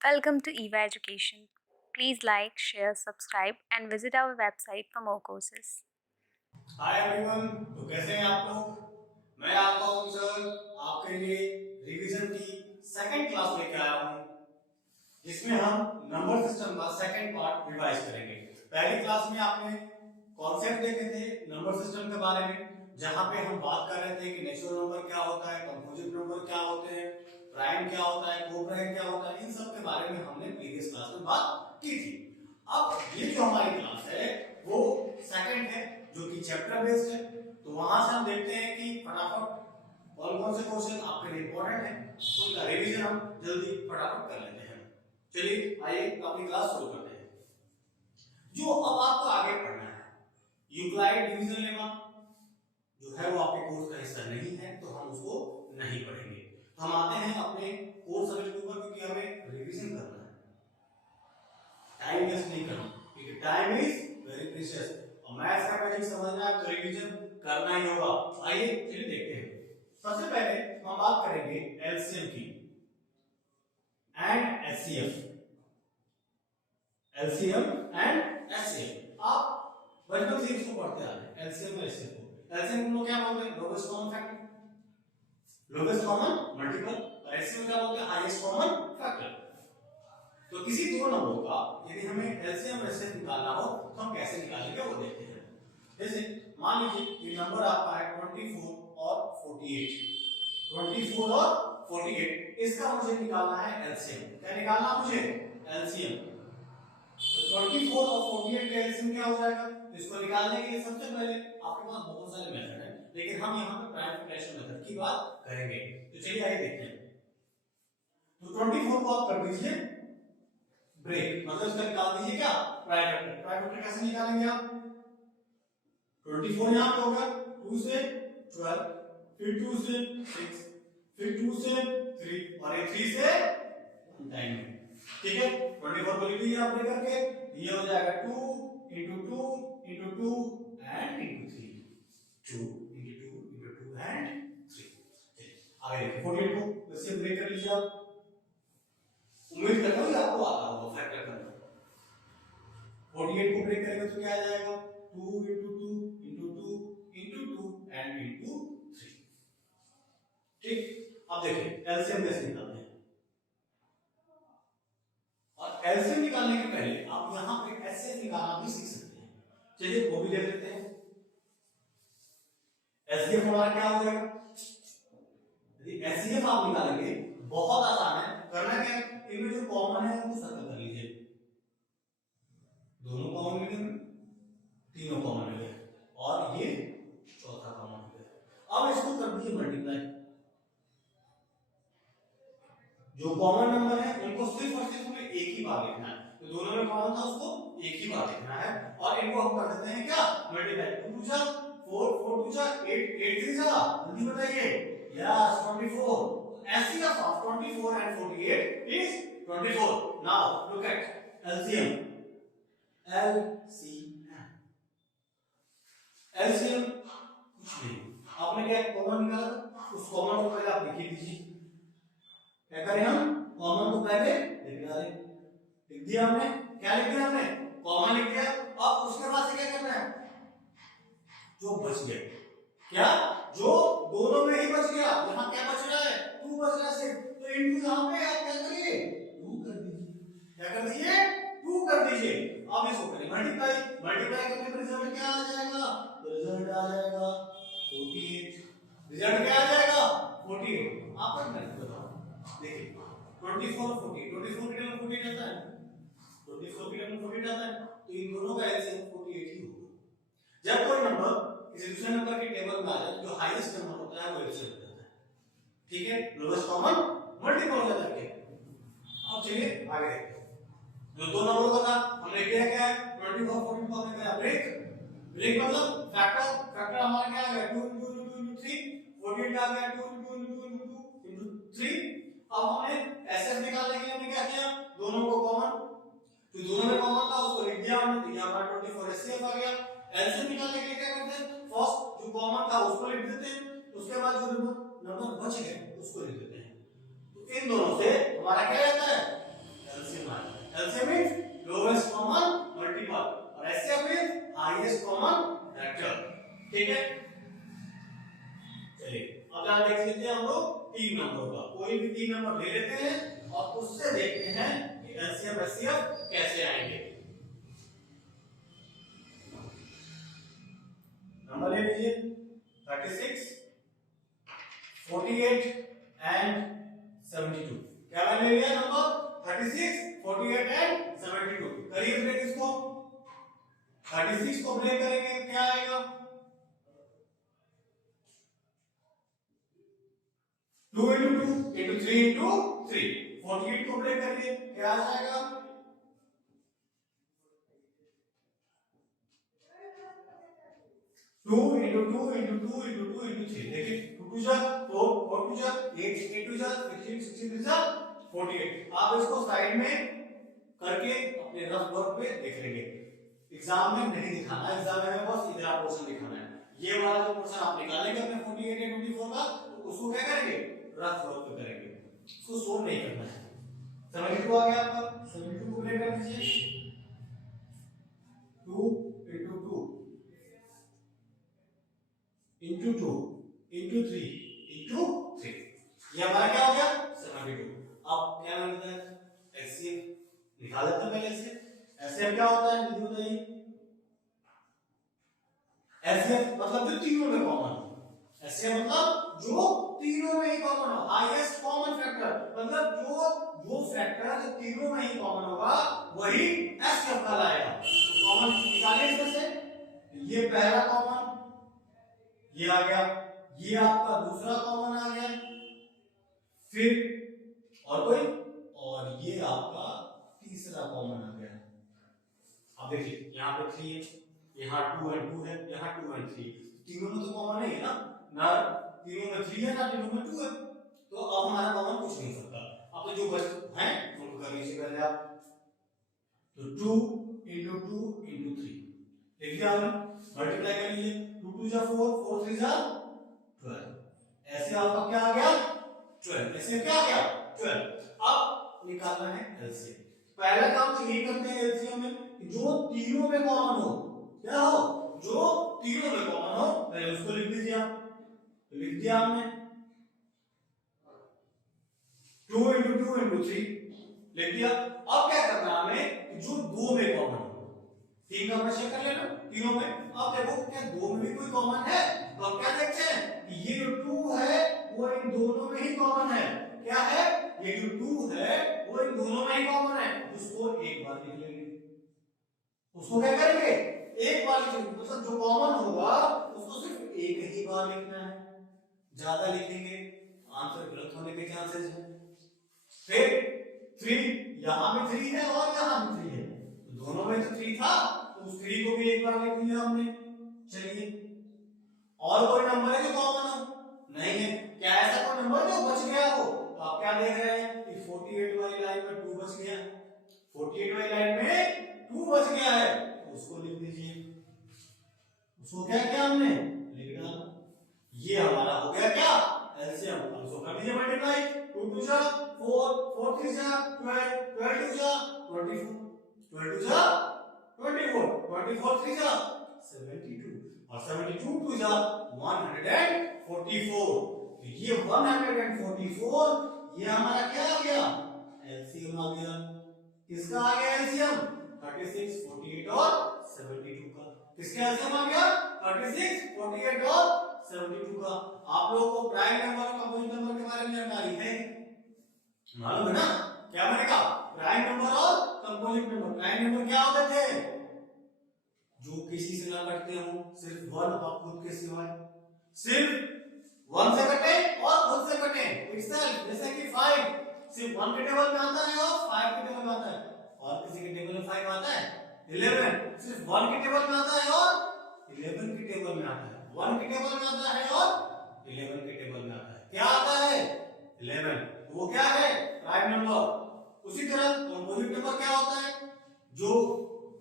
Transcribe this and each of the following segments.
Welcome to EVA Education. Please like, share, subscribe, and visit our website for more courses. Hi everyone. तो कैसे हैं आप लोग। मैं आपका हूं सर, आपके लिए रिवीजन की सेकंड क्लास लेके आया हूं, जिसमें हम नंबर सिस्टम का सेकंड पार्ट रिवाइज करेंगे। पहली क्लास में आपने कॉन्सेप्ट देखे थे नंबर सिस्टम के बारे में, जहां पे हम बात कर रहे थे कि नेचुरल नंबर क्या होता है, कंपोजिट नंबर क्या होते हैं, प्राइम क्या होता है, को प्राइम क्या होता है, इन सब के बारे में हमने प्रीवियस क्लास में बात की थी। अब ये जो हमारी क्लास है वो सेकंड है, जो कि चैप्टर बेस्ड है। तो वहां से हम देखते हैं कि फटाफट कौन कौन से क्वेश्चन आपके लिए इंपॉर्टेंट है, उनका रिवीजन हम जल्दी फटाफट कर लेते हैं। चलिए आइए अपनी क्लास शुरू करते हैं। जो अब आपको आगे पढ़ना है, यूक्लाइड डिवीजन लेमा जो है वो आपके कोर्स का हिस्सा नहीं है, तो हम उसको नहीं पढ़ेंगे। तो हम आते हैं अपने कोर्स सब्जेक्ट के ऊपर, क्योंकि हमें रिवीजन करना है, टाइम वेस्ट नहीं करना, क्योंकि टाइम इज वेरी प्रीशियस। और मैथ्स का मैजिक समझना है तो रिवीजन करना ही होगा। आइए चलिए देखते हैं। सबसे पहले हम बात करेंगे एलसीएम की and HCF. LCM and HCF आप बचपन से इसको पढ़ते आ रहे हैं, एलसीएम और एचसीएफ को। एलसीएम को लोग क्या बोलते हैं, lowest common factor, lowest common multiple, और एचसीएफ क्या बोलते हैं, हाईएस्ट कॉमन फैक्टर। तो किसी दो नंबरों का यदि हमें एलसीएम एचसीएफ निकालना हो तो हम कैसे निकालेंगे वो देखते हैं। जैसे मान लीजिए ये नंबर आपका है 24 और 48, 24 और 48, इसका मुझे निकालना है एलसीएम। क्या निकालना मुझे, एलसीएम। तो 24 और 48 का एलसीएम क्या हो जाएगा, तो इसको निकालने के लिए सबसे पहले आपके पास बहुत सारे मेथड हैं, लेकिन हम यहाँ पे प्राइम फैक्टराइजेशन मेथड की बात करेंगे। तो चलिए आइए देखते हैं। तो 24 को आप कर दीजिए ब्रेक, मतलब इसका निकाल दीजिए क्या, प्राइम फैक्टर। प्राइम फैक्टर कैसे निकालेंगे आप, 24 यहाँ पे होगा, 2 से 12, फिर 2 से 6, फिर 2 से 3 और ये 3 से 9 में। ठीक है, 24 को लिख लीजिए आप लेकर के, ये हो जाएगा 2 into 2 into 2 and into 3, 2 into 2 into 2 and 3। आगे देखिए 48 को वैसे ब्रेक कर लीजिए आप। उम्मीद करता हूँ आपको आता होगा फैक्टर करना। 48 को ब्रेक करेंगे तो क्या आ जाएगा, 2 into 2 into 2 into 2 and into 3। ठीक, अब देखिए एलसीएम कैसे निकालते हैं। और एलसीएम निकालने के पहले आप यहां पे एचसीएफ निकालना भी सीख सकते हैं। चलिए वो भी देख लेते हैं। एचसीएफ हमारा क्या हो जाएगा, यदि एचसीएफ आप निकालेंगे बहुत आसान है। करना क्या है, इनमें जो कॉमन है उनको सर्कल कर लीजिए। दोनों कॉमन मिल गए, तीनों कॉमन मिल गए, और ये चौथा कॉमन मिल गया। अब इसको कर दीजिए मल्टीप्लाई। जो कॉमन नंबर है उनको सिर्फ और सिर्फ हमें एक ही बार लिखना है, तो दोनों में कॉमन था उसको एक ही बार लिखना है, और इनको हम कर देते हैं क्या, मल्टीप्लाई। 2 जा 4, 4 2 जा 8, 8 3 जा, जल्दी बताइए, yes 24। HCF of 24 and 48 is 24। Now look at LCM. LCM LCM कुछ नहीं, आपने क्या कॉमन निकाला, उस कॉमन को पहले आप लिख दीजिए। क्या करें हम, कॉमन को पहले लिख डालें, लिख दिया हमने। क्या लिख दिया हमने, कॉमन लिख दिया। अब उसके बाद से क्या करना है, जो बच गया, क्या, जो दोनों में ही बच गया, यहाँ क्या बच रहा है, 2 बच रहा है सिर्फ, तो इनटू यहाँ पे आप क्या करिए, 2 कर दीजिए। क्या कर दीजिए, 2 कर दीजिए। अब इसको करें मल्टीप्लाई, मल्टीप्लाई करने पर रिजल्ट क्या आ जाएगा, तो रिजल्ट आ जाएगा 48। रिजल्ट क्या आ जाएगा, 48। आप बताओ, देखिए 24 40, 24 की टर्म 48 आता है, 24 की टर्म 48 आता है, तो इन दोनों का एलसीएम 48 ही होगा। जब कोई नंबर किसी दूसरे नंबर के टेबल में आ जाए, जो हाईएस्ट नंबर होता है वो एलसीएम हो जाता है। ठीक है, लोएस्ट कॉमन मल्टीपल हो जाता है। अब चलिए आगे देखते हैं। जो दो नंबर का था हमने किया क्या है, 24 और 14 को हमने किया ब्रेक। ब्रेक मतलब फैक्टर, फैक्टर हमारा क्या आ गया, 2 into 2 into 3, 48 आ गया 2 into 2 into 2 into 2 into 3। अब हमने एसएफ निकालने के लिए हमने क्या किया, दोनों को कॉमन, तो दोनों में कॉमन था उसको लिख दिया हमने, तो यहां पर 24 एचसीएफ आ गया। एलसीएम निकालने के लिए क्या करते हैं, फर्स्ट जो कॉमन था उसको लिख देते हैं, उसके बाद जो नंबर बच गए उसको लिख देते हैं। तो इन दोनों से हमारा क्या रहता है, भी 3 नंबर ले लेते हैं और उससे देखते हैं कि एलसीएम एचसीएफ कैसे आएंगे। नंबर ले लीजिए 36, 48 एंड 72। क्या मैंने लिया नंबर 36, 48 एंड 72। करिए ब्रेक इसको। 36 को ब्रेक करेंगे क्या आएगा 2 into 2 into 3 into 3। 48 को ब्रेक करिए क्या आ जाएगा 2 into 2 into 2 into 2 into 3। देखिए 2 2 जा 4, 4 2 जा 8, 8 2 जा 16, 16 3 जा 48। आप इसको साइड में करके अपने रफ वर्क पे देख लेंगे। एग्जाम में नहीं दिखाना, एग्जाम में बस इधर आप पोर्शन दिखाना है। ये वाला जो पोर्शन आप निकालेंगे अपने 48 या 24 का, तो उसको क्या करेंगे रफ वर्क पे करेंगे, उसको सोल्व नहीं करना है। 72 आ गया आपका, 72 को ब्रेक कर दीजिए 2 into 2 into 2 into 3 into 3। ये हमारा क्या हो गया 72। अब क्या मिलता है एचसीएफ निकाल लेते हैं पहले से। एचसीएफ क्या होता है विधि बताइए। एचसीएफ मतलब जो तीनों में कॉमन हो। एचसीएफ मतलब जो तीनों में ही कॉमन हो, हाईएस्ट कॉमन फैक्टर, मतलब जो फैक्टर जो तीनों में ही कॉमन होगा वही एचसीएफ कहलाएगा। तो कॉमन निकालिए इसमें से। ये पहला कॉमन ये आ गया, ये आपका दूसरा कॉमन आ गया, फिर और कोई, और ये आपका तीसरा कॉमन आ गया। अब देखिए यहाँ पे 3 है, यहाँ 2 and 2 है, यहाँ 2 and 3। तीनों में तो कॉमन नहीं है ना तीनों में 3 है ना तीनों में 2 है, तो अब हमारा कॉमन कुछ नहीं हो सकता। अब तो जो बच हैं उनको कर लीजिए पहले आप। तो 2 into 2 into 3 लिख दिया आपने, मल्टीप्लाई कर लीजिए 2 2 जा 4, 4 3 जा 12। ऐसे आपका क्या आ गया 12। ऐसे क्या आ गया 12। अब निकालना है एलसीएम। पहला काम तो यही करते हैं एलसीएम में कि जो तीनों में कॉमन हो, क्या हो जो तीनों में कॉमन हो, पहले उसको लिख दीजिए आप। तो लिख दिया हमने 2 into 2 into 3 लिख दिया। अब क्या करना है हमें जो दो में कॉमन हो, 3 का चेक कर लेना तीनों में। अब देखो क्या दो में भी कोई कॉमन है, तो अब क्या देखते हैं ये जो 2 है वो इन दोनों में ही कॉमन है। क्या है ये जो 2 है वो इन दोनों में ही कॉमन है, उसको एक बार लिख लेंगे। उसको क्या करेंगे एक बार लिखेंगे, मतलब जो कॉमन होगा उसको सिर्फ एक ही बार लिखना है, ज्यादा लिखेंगे आंसर गलत होने के चांसेस है। फिर 3 यहां भी 3 है और यहां भी 3 है, तो दोनों में तो 3 था, तो उस 3 को भी एक बार लिख दिया हमने। चलिए और कोई नंबर है जो कॉमन हो, नहीं है। क्या ऐसा कोई नंबर जो बच गया हो, तो आप क्या देख रहे हैं कि 48 वाली लाइन में 2 बच गया, 48 वाली लाइन में 2 बच गया है, तो उसको लिख दीजिए। उसको क्या किया हमने लिख डाला। ये हमारा हो गया क्या एलसीएम। अब इसको कर दीजिए मल्टीप्लाई 2 2 जा 4, 4 3 जा 12, 12 2 जा 24, 12 2 जा 24, 24 3 जा 72 और 72 2 जा 144। तो ये 144 ये हमारा क्या आ गया एलसीएम आ गया। किसका आ गया एलसीएम 36, 48 और 72 का। किसका एलसीएम आ गया 36, 48 और 72 का। आप लोगों को प्राइम नंबर और कंपोजिट नंबर के बारे में जानकारी है, मालूम है ना। क्या मैंने कहा प्राइम नंबर और कंपोजिट नंबर। प्राइम नंबर क्या होते थे जो किसी से ना कटते हो, सिर्फ 1 और खुद के सिवाय, सिर्फ 1 से कटे और खुद से कटे इटसेल्फ। जैसे कि 5 सिर्फ 1 के टेबल में आता है और 5 के टेबल में आता है, और किसी के टेबल में 5 आता है। 11 सिर्फ 1 के टेबल में आता है और 11 के टेबल में आता है। 1 के टेबल में आता है और 11 के टेबल में आता है। क्या आता है 11, वो क्या है प्राइम नंबर। उसी तरह कंपोजिट नंबर क्या होता है जो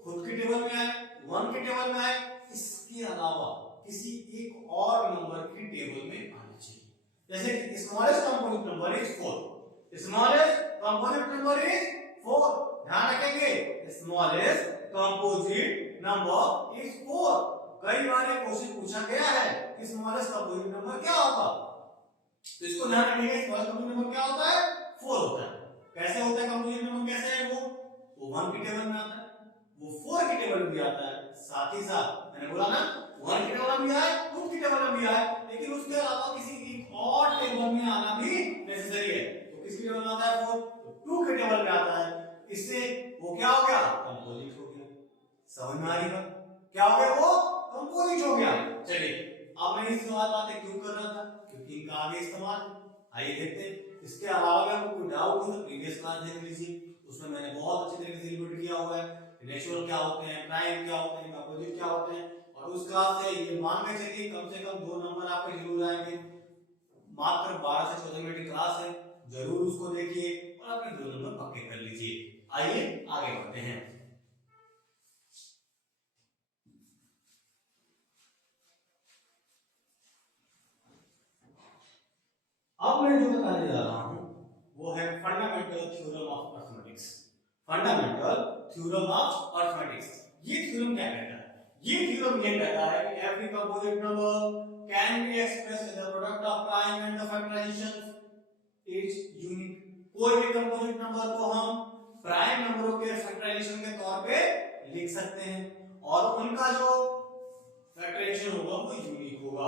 खुद के टेबल में आए, 1 के टेबल में आए, इसके अलावा किसी एक और नंबर के टेबल में आना चाहिए। जैसे कि smallest composite number is 4, smallest composite number is 4। ध्यान रखेंगे स्मॉलेस्ट कंपोजिट नंबर इज 4। कई बार ये क्वेश्चन पूछा गया है कि स्मॉलेस्ट कंपोजिट नंबर क्या होगा, तो इसको ध्यान रखिएगा, इसका कंपोजिट नंबर क्या होता है, 4 होता है। कैसे होता है कंपोजिट नंबर, कैसे है वो 1 की टेबल में आता है, वो 4 की टेबल में भी आता है, साथ ही साथ मैंने बोला ना 1 की टेबल में भी आया, 2 की टेबल में भी आया, लेकिन उसके अलावा किसी एक और टेबल में आना भी नेसेसरी है। तो किसकी टेबल में आता है 4, तो 2 के टेबल में आता है। इससे वो क्या हो गया, कंपोजिट हो गया। समझ में आ रही बात, क्या हो गया, वो कंपोजिट हो गया। चलिए अब मैं इस बातें क्यों कर रहा था, क्योंकि इनका आगे इस्तेमाल, आइए देखते हैं। इसके अलावा अगर आपको कोई डाउट हो तो प्रीवियस क्लास देख लीजिए, उसमें मैंने बहुत अच्छी तरीके से इल्यूस्ट्रेट किया हुआ है, नेचुरल क्या होते हैं, प्राइम क्या होते हैं, कंपोजिट क्या होते हैं। और उस क्लास से ये मान के चलिए कम से कम 2 नंबर आपके जरूर आएंगे। मात्र 12 से 14 मिनट की क्लास है, जरूर उसको देखिए और अपने 2 नंबर पक्के कर लीजिए। आइए आगे बढ़ते हैं। अब मैं जो बताने जा रहा हूं वो है fundamental theorem of arithmetic. Fundamental theorem of arithmetic, ये थ्योरम क्या कहता है, ये थ्योरम ये कहता है कि every composite number can be expressed as a product of prime and the factorisation is unique. कोई भी कंपोजिट नंबर को हम प्राइम नंबरों के फैक्टराइजेशन के तौर पे लिख सकते हैं और उनका जो फैक्टराइजेशन होगा वो यूनिक होगा,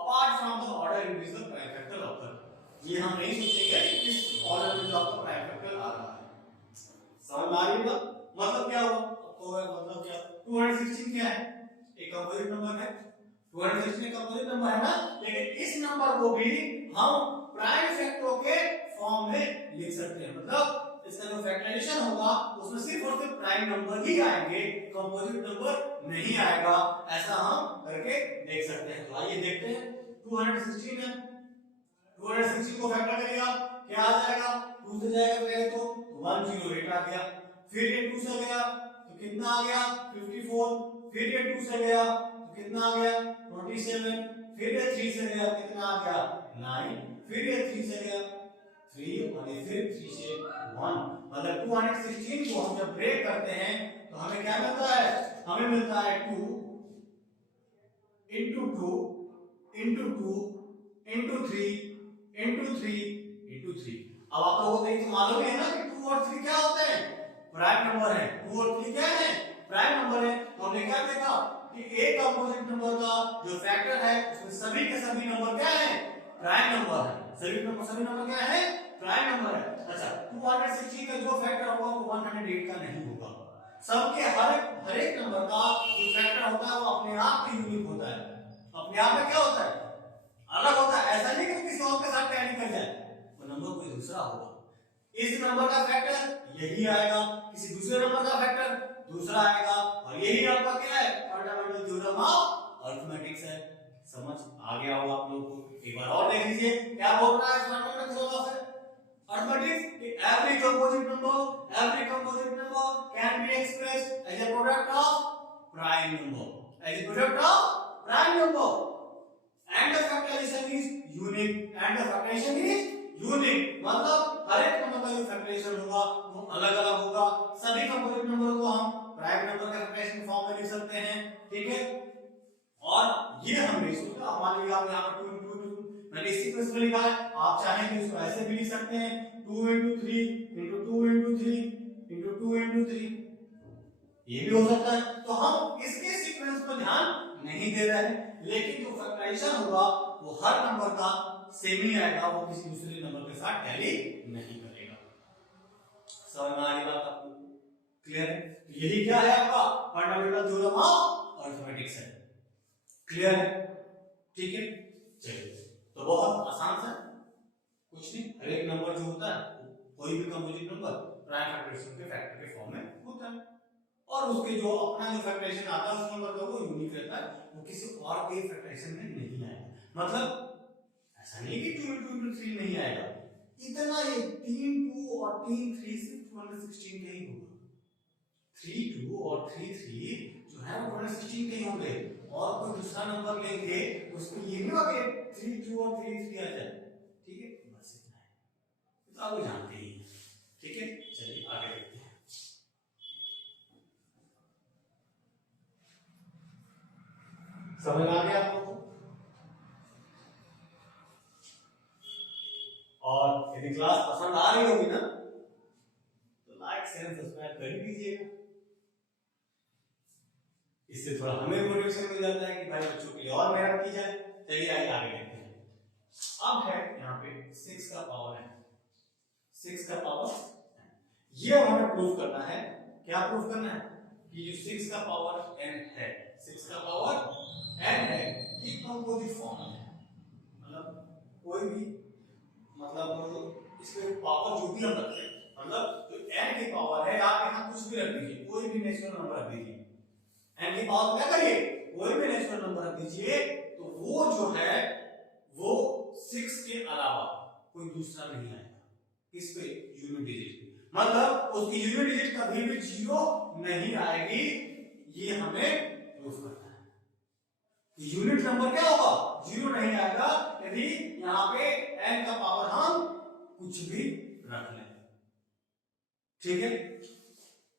apart from the order in which the prime factor occur. ये हम नहीं सोचेंगे कि किस ऑर्डर में जो आपका प्राइम फैक्टर आ रहा है। समझ में आ रही है बात, मतलब क्या हुआ, तो मतलब क्या 216 क्या है, एक कंपोजिट नंबर है, 216 एक कंपोजिट नंबर है ना, लेकिन इस नंबर को भी हम प्राइम फैक्टरों के फॉर्म में लिख सकते हैं। मतलब इसका जो फैक्टराइजेशन होगा उसमें सिर्फ और सिर्फ प्राइम नंबर ही आएंगे, कंपोजिट नंबर नहीं आएगा, ऐसा हम करके देख सकते हैं। तो आइए देखते हैं। 216 है, 216 को फैक्टर करिएगा, क्या आ जाएगा, 2 से जाएगा पहले तो 108 आ गया, फिर ये 2 से गया तो कितना आ गया 54, फिर ये 2 से गया तो कितना आ गया 27, फिर ये 3 से गया कितना आ गया 9, फिर ये 3 से गया 3 और ये फिर 3 से 1। मतलब 216 को हम जब ब्रेक करते हैं तो हमें क्या मिलता है, हमें मिलता है 2 into 2 into 2 into 3 into 3 into 3। अब आप लोगों को तो मालूम है ना कि 2 और 3 क्या होते हैं, प्राइम नंबर है। 2 और 3 क्या है, प्राइम नंबर है। तो हमने क्या देखा कि एक कंपोजिट नंबर का जो फैक्टर है उसमें सभी के सभी नंबर क्या है, प्राइम नंबर है। सभी नंबर क्या है, प्राइम नंबर है। अच्छा 216 का जो फैक्टर होगा वो 108 का नहीं होगा। सबके हर एक नंबर का जो फैक्टर होता है वो अपने आप में यूनिक होता है, अपने आप में क्या होता है, अलग होता है। ऐसा नहीं कि किसी और के साथ टैली कर जाए, वो नंबर कोई दूसरा होगा। इस नंबर का फैक्टर यही आएगा, किसी दूसरे नंबर का फैक्टर दूसरा आएगा, और यही आपका क्या है, फंडामेंटल थ्योरम ऑफ अरिथमेटिक्स है। समझ आ गया होगा आप लोगों को। एक बार और देख लीजिए क्या बोल रहा है fundamental theorem of arithmetics, every composite number can be expressed as a product of prime number, as a product of prime number, and the factorization is unique, and the factorization is unique। मतलब हर एक number का जो factorisation होगा वो अलग अलग होगा। सभी कंपोजिट नंबर को हम प्राइम नंबर का फैक्टराइजेशन फॉर्म में लिख सकते हैं, ठीक है। और ये हम नहीं सोचता, मान लीजिए आप यहाँ पर 2 into 2 मैंने इसी सीक्वेंस में लिखा है, आप चाहें तो इसको ऐसे भी लिख सकते हैं 2 into 3 into 2 into 3 into 2 into 3, ये भी हो सकता है। तो हम इसके सीक्वेंस पर ध्यान नहीं दे रहे हैं, लेकिन जो फैक्टराइजेशन होगा वो हर नंबर का सेम ही आएगा, वो किसी दूसरे नंबर के साथ टैली नहीं करेगा। समझ में आ रही बात आपको, क्लियर है। तो यही क्या है आपका फंडामेंटल थ्योरम ऑफ अरिथमेटिक्स है, क्लियर है, ठीक है। चलिए तो बहुत आसान सा, कुछ नहीं, हर एक नंबर जो होता है कोई भी कंपोजिट नंबर प्राइम फैक्टराइजेशन के फैक्टर के फॉर्म में होता है, और उसके जो अपना जो फैक्टराइजेशन आता है उस नंबर का वो यूनिक रहता है, वो किसी और के फैक्टराइजेशन में नहीं आएगा। मतलब ऐसा नहीं कि 2 into 3 नहीं आएगा, इतना ये 3 2 और 3 3 सिर्फ 216 के ही होगा। 3 2 और 3 3 जो है वो 216 के ही होंगे, और कोई दूसरा नंबर लेंगे उसको ये नहीं होगा 3 2 और 3 3 आ जाए, ठीक है। बस इतना है, तो आप जानते ही हैं, ठीक है। चलिए आगे देखते हैं। समझ आ गया आप लोगों को? कर ही दीजिएगा। इससे थोड़ा हमें मोटिवेशन मिल जाता है कि भाई बच्चों के लिए और मेहनत की जाए। चलिए आगे देखते हैं। अब है यहाँ पे 6 का पावर n, 6 का पावर, ये हमें प्रूव करना है। क्या प्रूव करना है कि जो 6 का पावर n है, 6 का पावर n है, ये कंपोजिट फॉर्म है। मतलब कोई भी, मतलब इसके पावर जो भी हम रखते हैं, मतलब जो n की पावर है, आप यहाँ कुछ भी रख दीजिए, कोई भी नेचुरल नंबर रख दीजिए। n की पावर क्या करिए, कोई भी नेचुरल नंबर रख दीजिए, तो वो जो है वो 6 के अलावा कोई दूसरा नहीं आएगा। किस पे, यूनिट डिजिट। मतलब उसकी यूनिट डिजिट कभी भी 0 नहीं आएगी। ये हमें प्रूफ करना है। यूनिट नंबर क्या होगा, 0 नहीं आएगा यदि यहाँ पे n का पावर हम कुछ भी रख लें। ठीक है,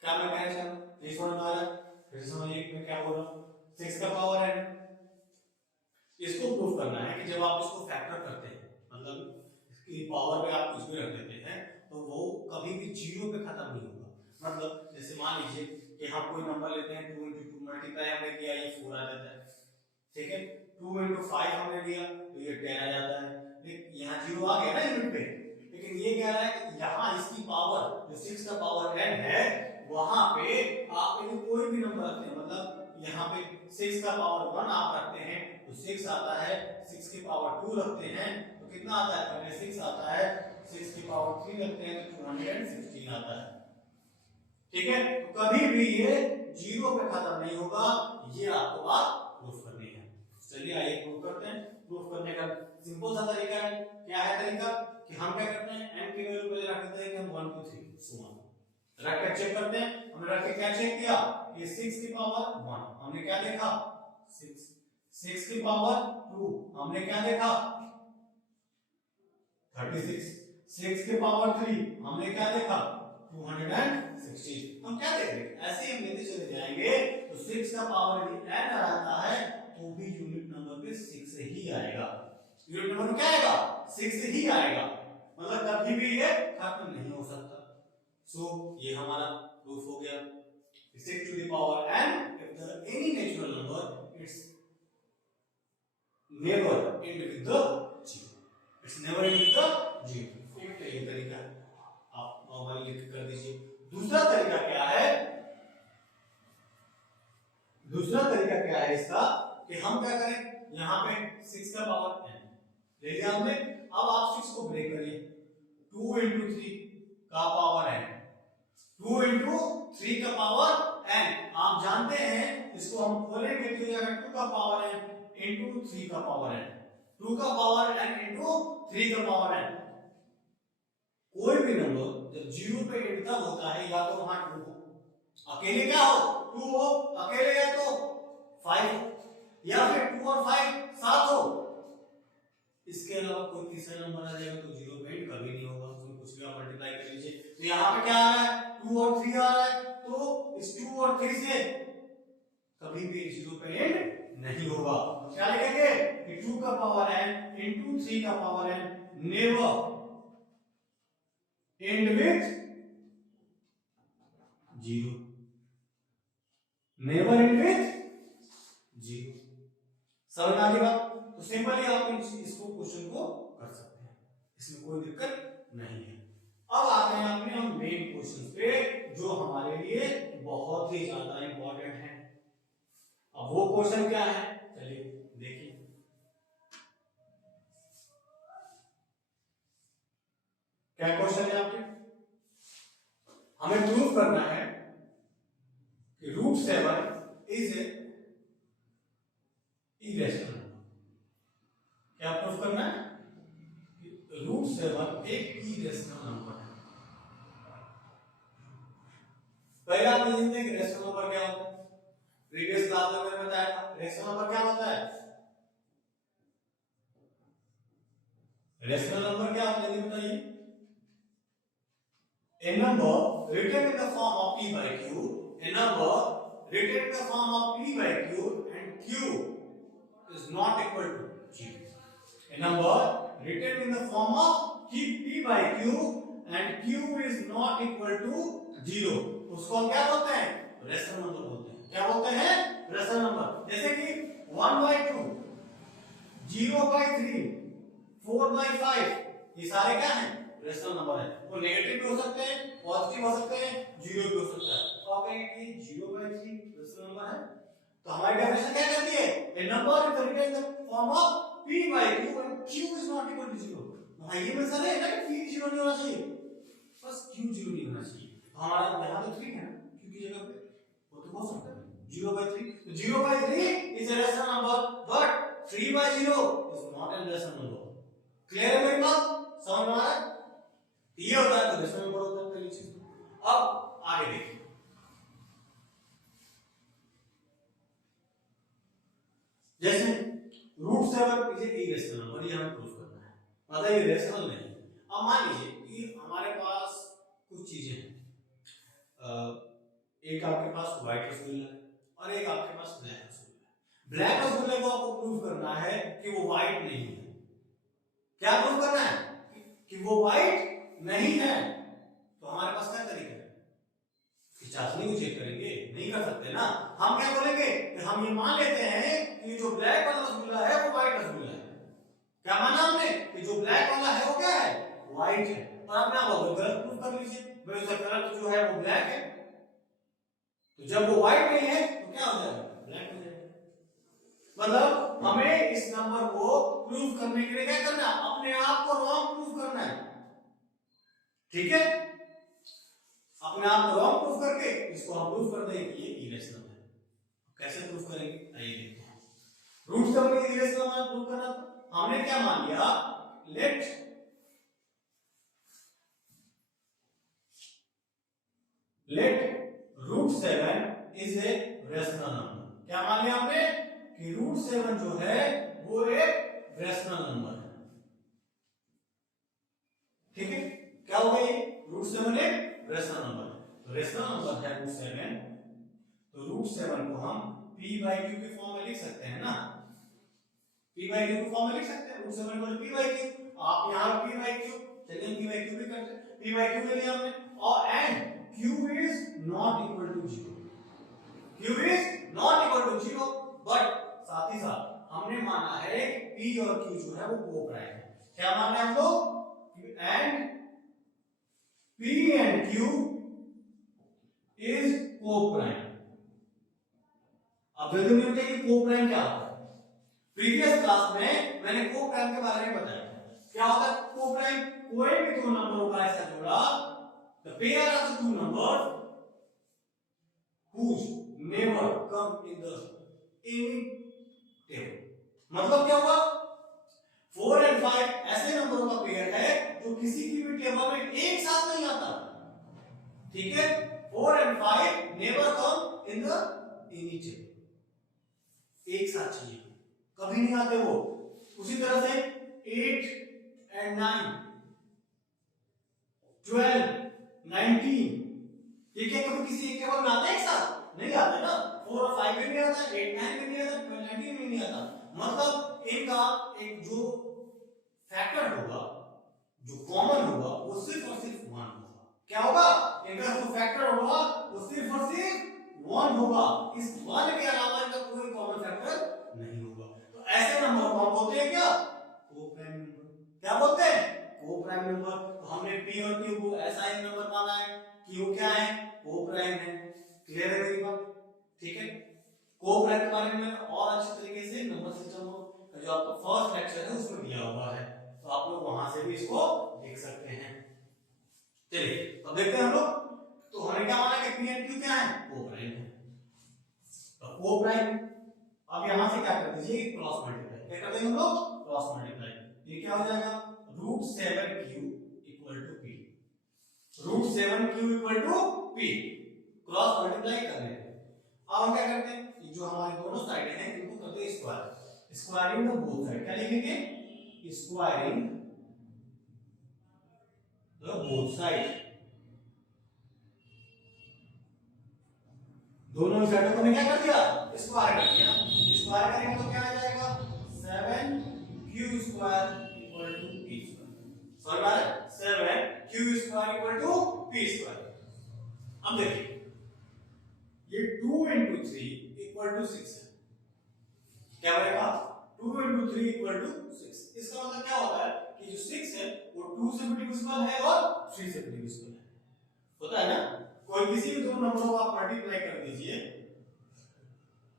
क्या मैं कहना चाहूँ, ये समझ में आ रहा है? फिर समझिए मैं क्या बोल रहा हूँ। 6 का पावर n, इसको प्रूफ करना है कि जब आप इसको फैक्टर करते हैं, मतलब इसकी पावर पे आप कुछ भी रख देते हैं, तो वो कभी भी 0 पे खत्म नहीं होगा। मतलब जैसे मान लीजिए कि हम कोई नंबर लेते हैं, 2 × 2 मल्टीप्लाई हमने किया, ये 4 आ जाता है। ठीक है, 2 × 5 हमने लिया तो ये 10 आ जाता है। लेकिन यहाँ 0 आ गया ना यूनिट पे, लेकिन ये कह रहा है कि यहाँ इसकी पावर जो 6 का पावर n है, वहां पे आप यदि कोई भी नंबर रखते हैं, मतलब यहाँ पे 6 का पावर 1 आप रखते हैं तो 6 आता है, 6 की पावर 2 रखते हैं तो कितना आता है, 26 आता है, 6 की पावर 3 रखते हैं तो 216 आता है। ठीक है, तो कभी भी ये 0 पे खत्म नहीं होगा। ये आपको बात प्रूफ करनी है। चलिए आइए प्रूफ करते हैं। प्रूफ करने का सिंपल सा तरीका है। क्या है तरीका कि हम क्या करते हैं, n की वैल्यू पहले रख देते हैं कि हम 1 2 3 सुना रख कर चेक करते हैं। हमने रख के क्या चेक किया कि 6 की पावर 1 हमने क्या देखा 6, 6 की पावर 2 हमने क्या देखा 36, 6 की पावर 3 हमने क्या देखा 216। हम क्या देख रहे हैं, ऐसे ही हम लेते चले जाएंगे तो 6 का पावर यदि n आता है तो भी यूनिट नंबर पे 6 ही आएगा। यूनिट नंबर क्या आएगा, 6 ही आएगा। मतलब कभी भी ये खत्म नहीं हो सकता। सो ये हमारा प्रूफ हो गया। 6 to the power n, if the any natural number, it's never end with the 0. It's never end with the 0. एक ये तरीका आप नॉर्मली लिख कर दीजिए। दूसरा तरीका क्या है, दूसरा तरीका क्या है इसका कि हम क्या करें, यहाँ पे 6 का पावर n ले लिया हमने। अब आप 6 को ब्रेक करिए, 2 × 3 का पावर n, 2 × 3 का पावर n। आप जानते हैं इसको हम खोलेंगे तो ये 2 का पावर n × 3 का पावर n, 2 का पावर n × 3 का पावर n। कोई भी नंबर जब 0 पे एंड तब होता है या तो वहां 2 हो, अकेले क्या हो 2 हो अकेले, या तो 5 हो, या फिर 2 और 5 साथ हो। इसके अलावा कोई तीसरा नंबर आ जाएगा तो 0 पे एंड कभी नहीं होगा। उसमें कुछ भी आप मल्टीप्लाई कर लीजिए तो यहाँ पे क्या आ रहा है 2 और 3 आ रहा है, तो इस 2 और 3 से कभी भी 0 पे एंड नहीं होगा। तो क्या लिखेंगे कि 2 का पावर n × 3 का power n never and with 0, never and with 0। समझ आ गई बात? तो सिंपली आप इसको क्वेश्चन को कर सकते हैं, इसमें कोई दिक्कत नहीं है। अब आते हैं अपने हम मेन क्वेश्चन पे जो हमारे लिए बहुत ही ज्यादा इंपॉर्टेंट है। अब वो क्वेश्चन क्या है, चलिए देखिए। क्या क्वेश्चन है आपके, हमें प्रूव करना है कि √7 इज ए इरेशनल नंबर। क्या प्रूव करना है कि √7 एक इरेशनल नंबर है। पहले आप जानते हैं कि रेशनल नंबर क्या होता है, प्रीवियस क्लास में मैंने बताया था रेशनल नंबर क्या होता है। रेशनल नंबर क्या होता है बताइए, a number written in the form of p by q, a number written in the form of p by q and q is not equal to 0. A number written in the form of p by q and Q is not equal to 0, उसको हम क्या बोलते हैं? Rational number बोलते हैं। क्या बोलते हैं? Rational number. जैसे कि 1/2, 0/3, 4/5, ये सारे क्या हैं? रेशनल नंबर है। वो नेगेटिव भी हो सकते हैं, पॉजिटिव हो सकते हैं, जीरो भी हो सकता है। तो आप कहेंगे कि 0/3 रेशनल नंबर है। तो हमारी डेफिनेशन क्या कहती है? A number is written in the form of p/q when q is not equal to 0। भाई ये मतलब है ना कि p 0 नहीं होना चाहिए, बस q 0 नहीं होना चाहिए। तो हमारा यहाँ तो 3 है ना, q की जगह पे वो तो हो सकता है 0/3। तो 0/3 is a rational number but 3/0 is not a rational number। Clear है मेरी बात? समझ में आ रहा है? ये होता है तो रेशनल नंबर होता है पहली चीज। अब आगे देखिए, जैसे √7 इज ए इरेशनल नंबर, ये हमें प्रूव करना है, मतलब ये रेशनल नहीं है। अब मान लीजिए कि हमारे पास कुछ चीजें हैं, एक आपके पास व्हाइट रसगुल्ला है और एक आपके पास ब्लैक रसगुल्ला है। ब्लैक रसगुल्ले को आपको प्रूव करना है कि वो व्हाइट नहीं है। क्या प्रूव करना है? कि वो व्हाइट नहीं है। तो हमारे पास क्या तरीका है? चाशनी को चेक करेंगे? नहीं कर सकते ना। हम क्या बोलेंगे कि हम ये मान लेते हैं कि जो ब्लैक वाला रसगुल्ला है वो व्हाइट रसगुल्ला है। क्या माना हमने? कि जो ब्लैक वाला है वो क्या है? व्हाइट है। और आप क्या बोलोगे? गलत प्रूफ कर लीजिए, भाई उसका कलर जो है वो ब्लैक है। तो जब वो व्हाइट नहीं है तो क्या हो जाएगा? ब्लैक हो जाएगा। मतलब हमें इस नंबर को प्रूव करने के लिए क्या करना है? अपने आप को रॉन्ग प्रूव करना है। ठीक है, अपने आप को रॉन्ग प्रूफ करके इसको हम प्रूफ कर देंगे कि ये इरेशनल है। कैसे प्रूफ करेंगे? आइए देखते हैं। √7 की इरेशनल नंबर प्रूफ करना था, हमने क्या मान लिया? Let √7 is a rational number. क्या मान लिया हमने? कि √7 जो है वो एक रेशनल नंबर है। ठीक है, क्या होगा ये? √7 एक रेशनल नंबर है। तो रेशनल नंबर है √7, तो √7 को हम p/q के फॉर्म में लिख सकते हैं ना। p/q के फॉर्म में लिख सकते हैं, √7 को p/q। आप यहां p/q, चलिए p/q भी करते हैं। p/q ले लिया हमने, और and q is not equal to 0। q is not equal to 0, but साथ ही साथ हमने माना है कि p और q जो है वो को-प्राइम है। क्या माना है हम लोग? And p and q is co-prime। अब जल्दी मुझे बताइए को-प्राइम क्या होता है? प्रीवियस क्लास में मैंने को-प्राइम के बारे में बताया। क्या होता है को-प्राइम? कोई भी दो नंबरों का ऐसा जोड़ा, the pair of the two numbers whose never come in the any table। मतलब क्या हुआ? 4 और 5 ऐसे नंबरों का पेयर है जो किसी की भी टेबल में एक साथ नहीं आता। ठीक है, 4 और 5 never come in the any table, एक साथ चाहिए, कभी नहीं आते वो। उसी तरह से 8 and 9, 12, 19, ये क्या कभी किसी एक टेबल में आते हैं एक साथ? नहीं आते ना। 4 और 5 भी नहीं आता, 8, 9 भी नहीं आता, 12, 19 भी नहीं आता। मतलब इनका एक जो फैक्टर होगा, जो कॉमन होगा, वो सिर्फ और सिर्फ 1 होगा। क्या होगा? इनका जो फैक्टर होगा वो सिर्फ और सिर्फ 1 होगा। इस 1 के अलावा इनका कोई कॉमन फैक्टर नहीं होगा। तो ऐसे नंबर को हम बोलते हैं क्या? Co-prime number. क्या बोलते हैं? Co-prime number. तो हमने p और q को ऐसा ही नंबर माना है, q क्या है? को-प्राइम है। क्लियर है मेरी बात? ठीक है, को-प्राइम के बारे में और अच्छे तरीके से नंबर सिस्टम का जो आपका फर्स्ट लेक्चर है उसमें दिया हुआ है, तो आप लोग वहां से भी इसको देख सकते हैं। चलिए अब देखते हैं हम लोग। तो हमने क्या माना कि p and q क्या है? को-प्राइम है। तो को-प्राइम, अब यहां से क्या कर दीजिए? Cross multiply. क्या कर देंगे हम लोग? Cross multiply. ये क्या हो जाएगा? √7q equal to p। √7q equal to p, cross multiply कर लेते हैं। अब हम क्या करते हैं? ये जो हमारे दोनों साइड हैं इनको करते हैं square. Squaring the both side. क्या लिखेंगे? Squaring the both side. दोनों साइडों को मैं क्या कर दिया? स्क्वायर कर दिया। स्क्वायर करेंगे तो क्या आ जाएगा? 7q² equal to p²। समझ में आ रहा है? 7 Q square equal to P square. अब देखिए ये 2 इंटू 3 इक्वल टू 6 है। क्या बनेगा 2 इंटू 3 इक्वल टू 6। इसका मतलब क्या होता है कि जो 6 है वो 2 से भी डिविजिबल है और 3 से भी डिविजिबल है। होता है ना, कोई किसी भी दो नंबरों को आप मल्टीप्लाई कर दीजिए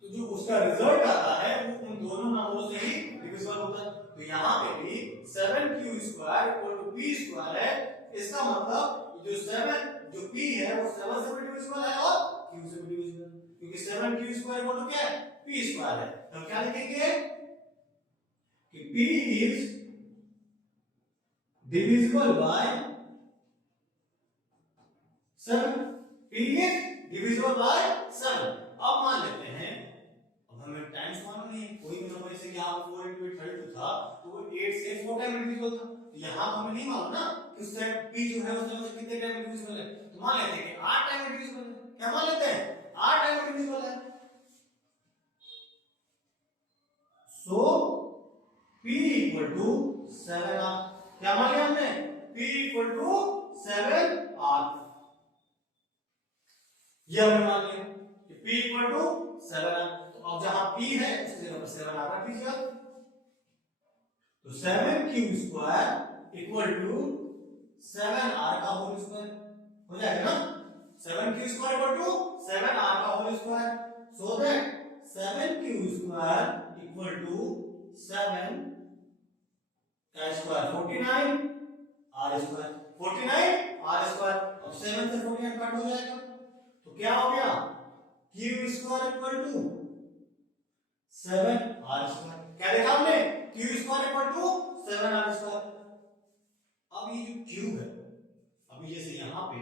तो जो उसका रिजल्ट आता है वो उन दोनों नंबरों से ही डिविजिबल होता है। तो यहाँ पे भी 7q square equal to p square है। इसका मतलब जो 7 जो p है वो 7 से भी डिविजिबल है और q से भी डिविजिबल है, क्योंकि 7q स्क्वायर इक्वल टू क्या है p स्क्वायर है। तो क्या लिखेंगे कि p is divisible by 7। p is divisible by 7। अब मान लेते हैं, अब हमें टाइम्स मालूम नहीं है, कोई भी नंबर जैसे कि यहाँ 4 into 8 32 था तो वो 8 से 4 टाइम डिविजिबल था। तो यहाँ हमें नहीं मालूम ना कि उस टाइम p जो है उसमें से कितने टाइम डिविजिबल है। तो मान लेते हैं कि 8 टाइम डिविजिबल है। क्या मान लेते हैं 8 टाइम डिविजिबल है। सो p इक्वल टू 7r। क्या मान लिया हमने p इक्वल टू 7r। ये हमने मान लिया कि p इक्वल टू 7r। तो अब जहां p है उसकी जगह पर 7r रख दीजिए। तो 7q square equal to 7r का होल स्क्वायर हो जाएगा ना। 7q square equal to 7r का whole square. So that 7q square equal to 7 का square 49 r square 49 r square. अब 7 से 49 कट हो जाएगा तो क्या हो गया q square equal to 7 r square. क्या देखा हमने q square equal to 7 r square. अब ये जो q है, अभी जैसे यहाँ पे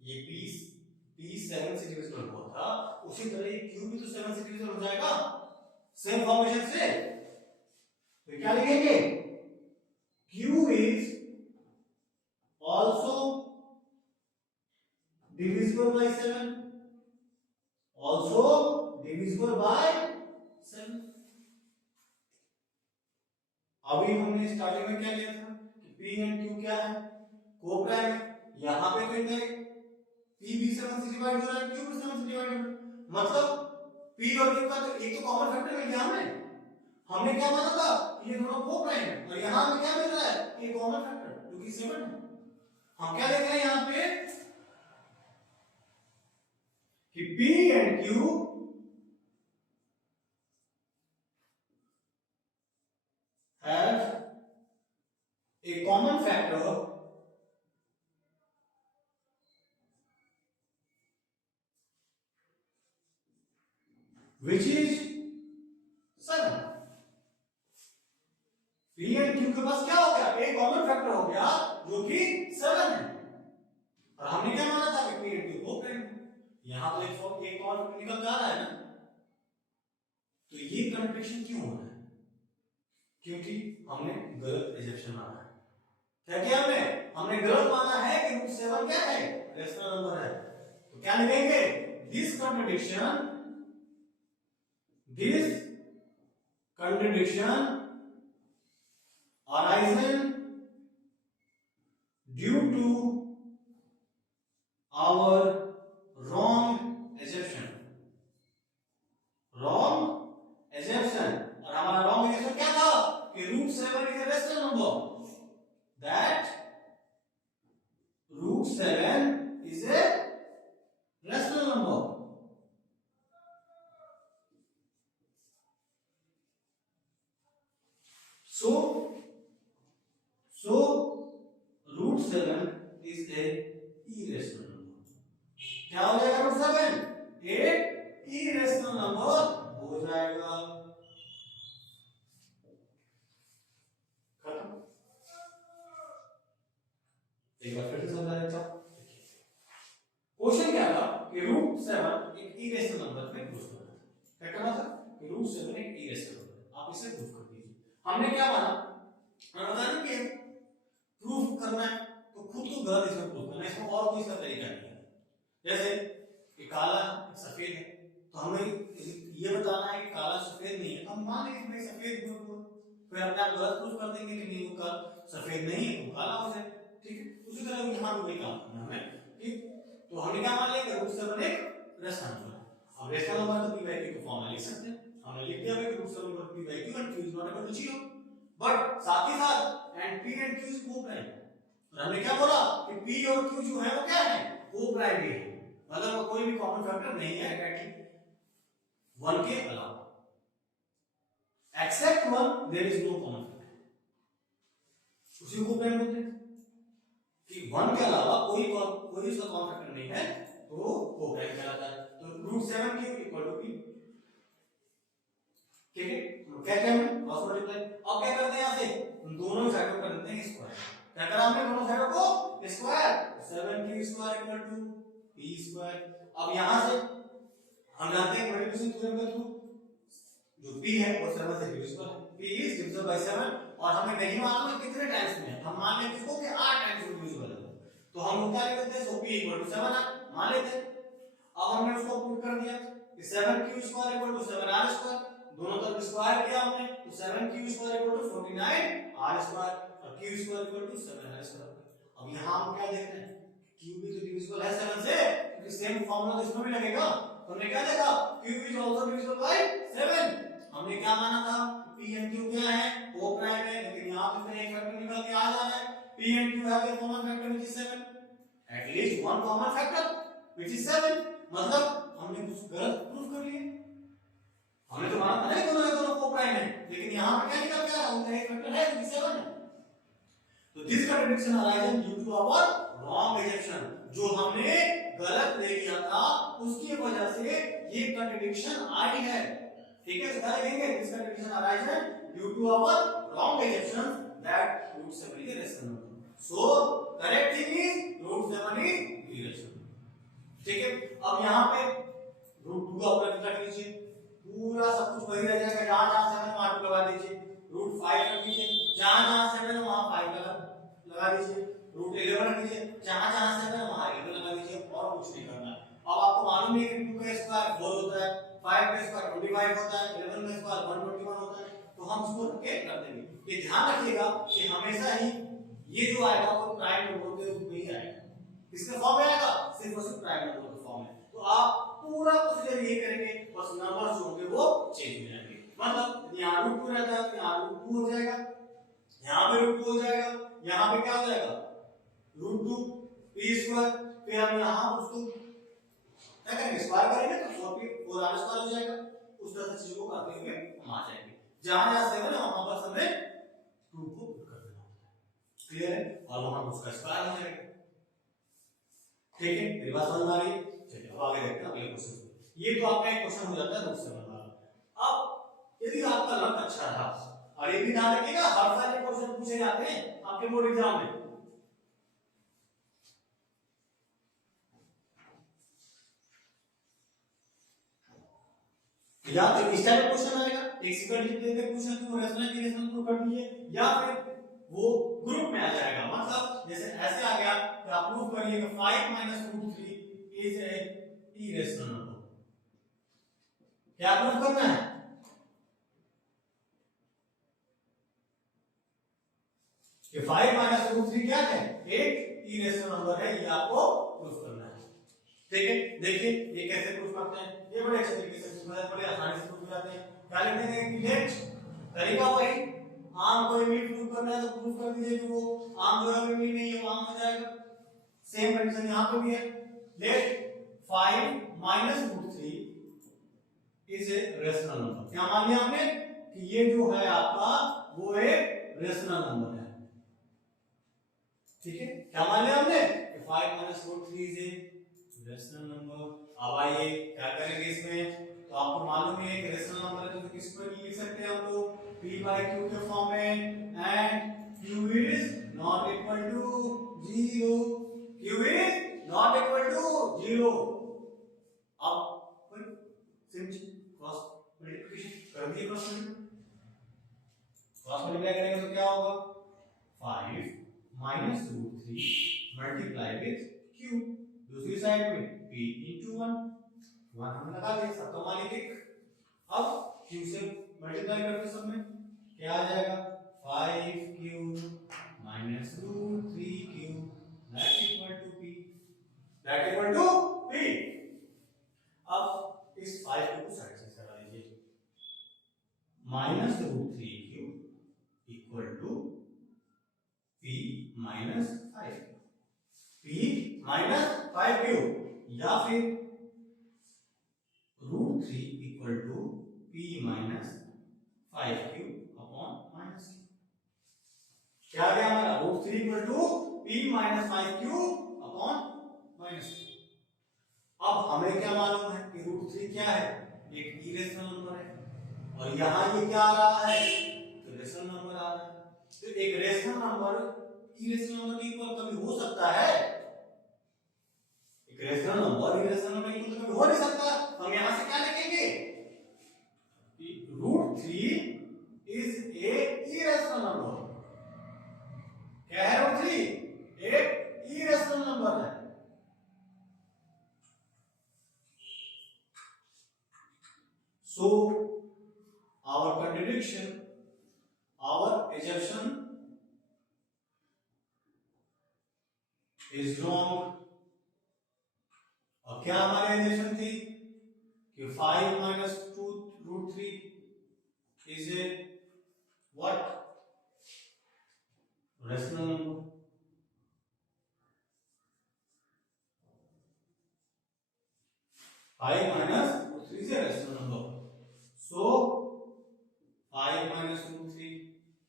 ये p 7 से डिविजिबल हुआ था, उसी तरह ये q भी तो 7 से डिविजिबल हो जाएगा सेम फॉर्मेशन से। तो क्या लिखेंगे q is also divisible by 7, also divisible by 7। अभी हमने स्टार्टिंग में क्या लिया था कि p एंड q क्या है कोप्राइम है। यहाँ पे तो इनका p भी 7 से डिवाइड हो रहा है, q भी 7 से डिवाइड हो रहा है, मतलब p और q का तो एक तो कॉमन फैक्टर मिल गया हमें। हमने क्या माना था ये दोनों कोप्राइम है और यहाँ हमें क्या मिल रहा है एक कॉमन फैक्टर जो कि 7 है। हम क्या देख रहे हैं यहाँ पे कि p and q have a common factor which is 7। p and q के पास क्या हो गया एक कॉमन फैक्टर हो गया जो कि 7 है। और हमने क्या माना था कि p एंड q को प्रेम, यहां तो एक कॉमन फैक्टर निकल जा रहा है ना। तो ये कंट्रडिक्शन क्यों हो रहा है क्योंकि हमने गलत एजम्पशन माना है। क्या किया हमने गलत माना है कि रूट 7 क्या है रेशनल नंबर है। तो क्या लिखेंगे this contradiction arisen due to our wrong assumption। wrong assumption और हमारा wrong assumption क्या था कि root 7 is a rational number, that root 7 is a rational number। so root 7 is a irrational number। क्या हो जाएगा रूट 7 एक irrational number हो जाएगा। खत्म। एक बार फिर से समझा देता हूं। क्वेश्चन क्या था कि रूट 7 एक irrational नंबर में प्रूफ करना था। क्या करना था कि रूट 7 एक irrational नंबर है, आप इसे प्रूफ कर दीजिए। हमने क्या माना बताना कि प्रूफ करना है तो खुद को गलत इसमें प्रूफ करना है, इसमें और कोई इसका तरीका नहीं है। जैसे कि काला सफेद है तो हमें ये बताना है कि काला सफेद नहीं है, तो हम मान लेंगे भाई सफेद हुआ, फिर अपने आप गलत प्रूफ कर देंगे कि नहीं वो सफेद नहीं है वो काला हो जाए। ठीक है, उसी तरह यहाँ भी वही काम करना हमें कि तो हमने क्या मान लिया रूट 7 एक रेशनल नंबर है। अब रेशनल नंबर तो p by q के फॉर्म में लिख सकते हैं। हमने लिख दिया कि root 7 p by q and q is not equal to 0, but साथ ही साथ and p and q is co-prime। और हमने क्या बोला कि p और q जो है वो क्या है co-prime है, मतलब कोई भी कॉमन फैक्टर नहीं है एग्जैक्टली 1 के अलावा, except 1 there is no common factor, उसी को प्राइम बोलते हैं कि 1 के अलावा कोई सा कॉमन फैक्टर नहीं है तो वो प्राइम कहलाता है। तो root 7 q equal to p, ठीक है, क्या क्या हमने क्रॉस मल्टीप्लाई। अब क्या करते हैं यहां से दोनों साइडों कर देते हैं स्क्वायर, क्या करा हमने दोनों साइडों को square, 7q square equal to p square. अब यहां से हम जानते हैं मल्टीप्लिकेशन थ्योरम के थ्रू जो p है वो 7 से डिविजिबल है, p इज डिविजिबल बाय 7 और हमें नहीं मालूम है कितने टाइम्स में है, हम मान लेते हैं कि 8 टाइम्स में डिविजिबल है, तो हम लोग क्या लिख देते हैं सो p इक्वल टू 7 मान लेते हैं। अब हमने उसको पुट कर दिया कि 7q square equal to 7r square, दोनों तरफ स्क्वायर किया हमने तो 7q square equal to 49r square और q square equal to 7r square. अब यहां हम क्या देख रहे हैं q भी तो डिविजिबल है 7 से, क्योंकि सेम फार्मूला तो इसमें भी लगेगा, तो हमने क्या देखा q is also divisible by 7। हमने क्या माना था p and q क्या है को प्राइम है, लेकिन यहां पे एक फैक्टर निकल के आ जा रहा है, p and q have a common factor which is 7, at least one common factor which is 7, मतलब हमने कुछ गलत प्रूफ कर लिया। हमने तो माना था ना दोनों को प्राइम है, लेकिन यहां पे क्या निकल के आ रहा है एक फैक्टर है जो 7 है। तो this contradiction arises due to our wrong assumption, जो हमने गलत ले लिया था उसकी वजह से ये कंट्रडिक्शन आई है, ठीक है। तो क्या लिखेंगे this contradiction arises due to our wrong assumption that root 7 is rational number, so correct thing is root 7 is irrational, ठीक है। अब यहां पे रूट 2 का ऊपर रख लीजिए, पूरा सब कुछ वही रह जाएगा, जहां 7 वहां 2 लगा दीजिए, रूट 5 रख लीजिए, जहां 7 वहां 5 लगा दीजिए, रूट 11 रख लीजिए, जहां 7 वहां 11 लगा दीजिए, और कुछ नहीं करना है। अब आपको मालूम है कि 2 का स्क्वायर 4 होता है, 5 का स्क्वायर 25 होता है, 11 का स्क्वायर 121 होता है, तो हम इसको रख के कर देंगे। ये ध्यान रखिएगा कि हमेशा ही ये जो आएगा वो प्राइम नंबर के रूप में ही आएगा, किसके फॉर्म में आएगा सिर्फ और सिर्फ प्राइम नंबर के फॉर्म में। तो आप पूरा प्रोसीजर ये करेंगे, बस नंबर्स जो होंगे वो चेंज हो जाएंगे, मतलब यहां रूट 2 रहता है तो यहां रूट 2 हो जाएगा, यहां पे रूट 2 हो जाएगा, यहां पे क्या हो जाएगा रूट 2 p स्क्वायर, फिर हम यहां उसको क्या करेंगे स्क्वायर करेंगे तो 4p 4r स्क्वायर हो जाएगा। उस तरह से चीजों को करते हुए हम आ जाएंगे, जहां 7 है वहां पर हमें 2 को पुट कर देना होता है, क्लियर है, और वहां उसका स्क्वायर हो जाएगा, ठीक है। मेरी बात समझ में आ रही है, चलिए अब आगे देखते हैं अगले क्वेश्चन। ये तो आपका एक क्वेश्चन हो जाता है रूट 7 वाला। अब यदि आपका लक अच्छा रहा, और ये भी ध्यान रखिएगा हर साल ये क्वेश्चन पूछे जाते हैं आपके बोर्ड एग्जाम में, या तो इस टाइप का क्वेश्चन आएगा एक सिंगल डिजिट देके पूछना तो रेशनल इक्वेशन प्रूव कर दीजिए, या फिर वो ग्रुप में आ जाएगा, मतलब जैसे ऐसे आ गया कि आप प्रूव करिए कि 5 - √3 इज ए इरेशनल नंबर, क्या प्रूव करना है कि 5 - √3 क्या है एक इरेशनल नंबर है, ये आपको प्रूव करना है, ठीक है। देखिए ये कैसे प्रूफ करते हैं, ये बड़े अच्छे तरीके से बड़े आसानी से प्रूफ हो जाते हैं। क्या लिखते हैं कि लेट तरीका वही, आम कोई भी प्रूफ करना है तो प्रूफ कर दीजिए कि वो आम जो है भी नहीं है वो आम हो जाएगा। सेम कंडीशन यहां पे भी है, let 5 - √3 is a rational number, क्या मान लिया हमने कि ये जो है आपका वो एक रेशनल नंबर है, ठीक है। क्या मान लिया हमने कि 5 - √3 इज ए रेशनल नंबर। अब आइए क्या करेंगे इसमें, तो आपको मालूम है कि रेशनल नंबर है तो किसको लिख सकते हैं हम लोग p by q के फॉर्म में, and q is not equal to 0, q is not equal to 0। अब कोई सिंपल क्रॉस मल्टीप्लिकेशन कर दिए, क्रॉस मल्टीप्लाई करेंगे तो क्या होगा 5 - √3 मल्टीप्लाई विद q, दूसरी साइड में p into 1 हमने लगा दिया, सबका मालिक एक। अब q से मल्टीप्लाई करते सब में क्या आ जाएगा 5q - √3q that equal to P, that equal to P. अब इस 5 को साइड से करा लीजिए, minus root 3 cube equal to P minus 5, P minus 5 cube, या फिर root 3 equal to P minus 5 cube upon minus cube. क्या आ गया हमारा? Root 3 equal to P minus 5 cube upon minus cube. अब हमें क्या मालूम है कि रूट 3 क्या है? एक इरेशनल नंबर है, और यहां ये क्या आ रहा है? तो रेशनल नंबर आ रहा है। तो एक रेशनल नंबर इरेशनल नंबर के इक्वल कभी हो सकता है? एक रेशनल नंबर इरेशनल नंबर के इक्वल कभी हो नहीं सकता। हम यहां से क्या लिखेंगे कि root 3 is a irrational number. क्या है रूट 3? एक इरेशनल नंबर है। So our contradiction, our assumption is wrong। अब क्या हमारी assumption थी कि 5 minus 2 root 3 is a what? Rational number। 5 minus root 3 is a rational number। So 5 minus root 3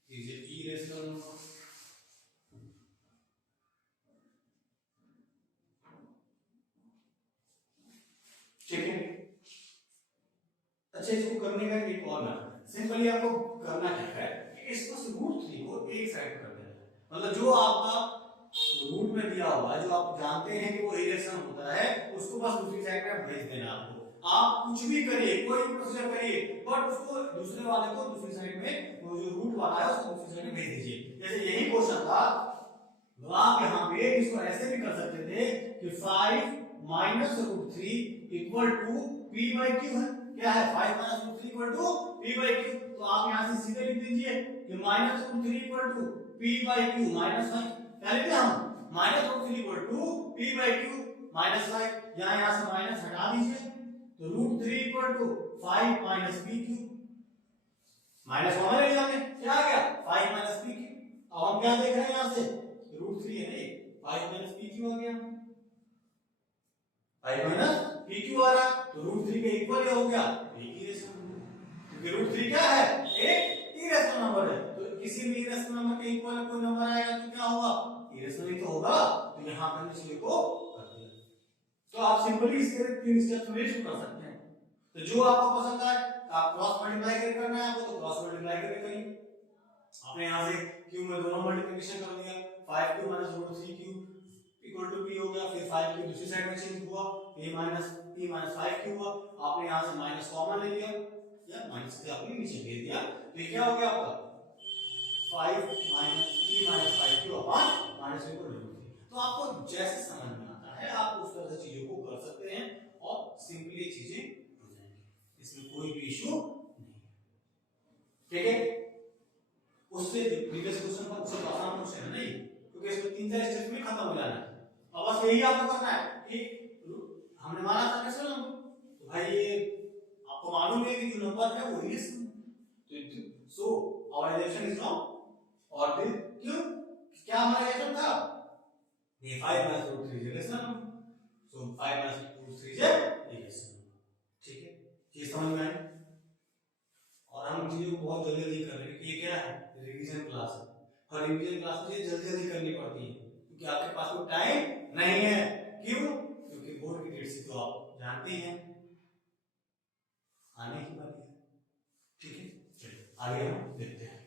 is a irrational number। ठीक है। अच्छा, इसको करने का एक और ना, सिंपली आपको करना क्या है कि इसको रूट 3 को एक साइड कर देना है। मतलब जो आपका रूट में दिया हुआ है, जो आप जानते हैं कि वो इरेशनल होता है, उसको बस दूसरी साइड में भेज देना। आपको आप कुछ भी करिए, कोई भी प्रोसीजर करिए, बट उसको दूसरे वाले को दूसरी साइड में, वो जो रूट वाला है उसको दूसरी साइड में भेज दीजिए। जैसे यही क्वेश्चन था, तो आप यहाँ पे इसको ऐसे भी कर सकते थे कि 5 minus root 3 equal to P by Q है। क्या है? 5 minus root 3 equal to P by Q. तो आप यहाँ से सीधे लिख दीजिए कि minus root 3 equal to P by Q minus 5। क्या लिखते हैं हम? Minus root 3 equal to P by Q minus 5। यहाँ से माइनस हटा दीजिए, तो root 3 equal to 5 minus P Q. Minus हमारे ले जाएंगे, क्या आ गया? 5 माइनस पी क्यू। अब हम क्या देख रहे हैं यहाँ से? रूट 3 है नहीं, 5 माइनस पी क्यू आ गया, 5 माइनस पी क्यू आ रहा, तो रूट 3 के इक्वल हो गया एक इरेशनल नंबर। क्योंकि रूट 3 क्या है? एक इरेशनल नंबर है। तो किसी भी इरेशनल नंबर के इक्वल कोई नंबर आएगा तो क्या होगा? इरेशनल ही तो होगा। तो यहाँ पर हमने चीजों को कर दिया। तो आप सिंपली इसके 3 स्टेप्स में इसको कर सकते हैं। तो जो आपको पसंद आए, आप क्रॉस मल्टीप्लाई करके करना है आपको, तो क्रॉस मल्टीप्लाई करके करिए। आपने यहाँ से क्यू में दोनों मल्टीप्लिकेशन कर दिया, 5 Q minus root 3 Q equal to P हो गया। फिर 5 क्यू दूसरी साइड में चेंज हुआ, p माइनस 5 क्यू हुआ। आपने यहाँ से माइनस कॉमन ले लिया, या माइनस से आपने नीचे भेज दिया, तो ये क्या हो गया आपका? 5 minus p minus 5 Q upon minus equal to 3। तो आपको जैसे समझ में आता है आप उस तरह से चीजों को कर सकते हैं, और सिंपली चीजें हो जाएंगी, इसमें कोई भी इशू नहीं। ठीक है? उससे प्रीवियस क्वेश्चन का उससे आसान क्वेश्चन है नहीं, क्योंकि इसमें 3-4 स्टेप में खत्म हो जाना है। अब बस यही आपको करना है कि हमने माना था कैसे नंबर, तो भाई ये आपको मालूम है कि जो नंबर है वो इज, तो so our relation is wrong. और फिर क्यों? क्या हमारा रिलेशन था? ये 5 minus root 3 relation, so 5 minus root 3 है रिलेशन। ठीक है, ये समझ में आई? और हम चीजों को बहुत जल्दी जल्दी कर रहे हैं कि ये क्या है? रिवीजन क्लास है, और रिवीजन क्लास में जल्दी जल्दी करनी पड़ती है, क्योंकि आपके पास कोई टाइम नहीं है। क्यों? क्योंकि बोर्ड की डेट से तो आप जानते हैं आने ही वाली है। ठीक है, चलिए आगे हम देखते हैं।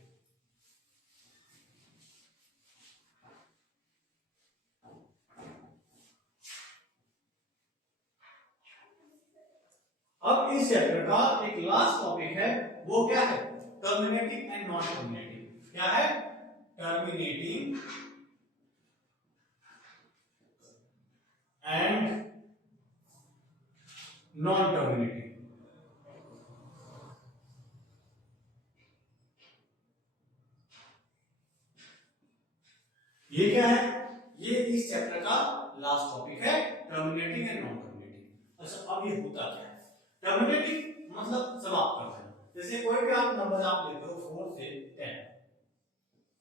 अब इस चैप्टर का एक लास्ट टॉपिक है, वो क्या है? Terminating and non terminating. क्या है? Terminating and non terminating. ये क्या है? ये इस चैप्टर का लास्ट टॉपिक है, टर्मिनेटिंग एंड नॉन टर्मिनेटिंग। अच्छा अब ये होता क्या है? टर्मिनेटिंग मतलब समाप्त कर देना। जैसे कोई भी आप नंबर आप लेते हो 4 से 10,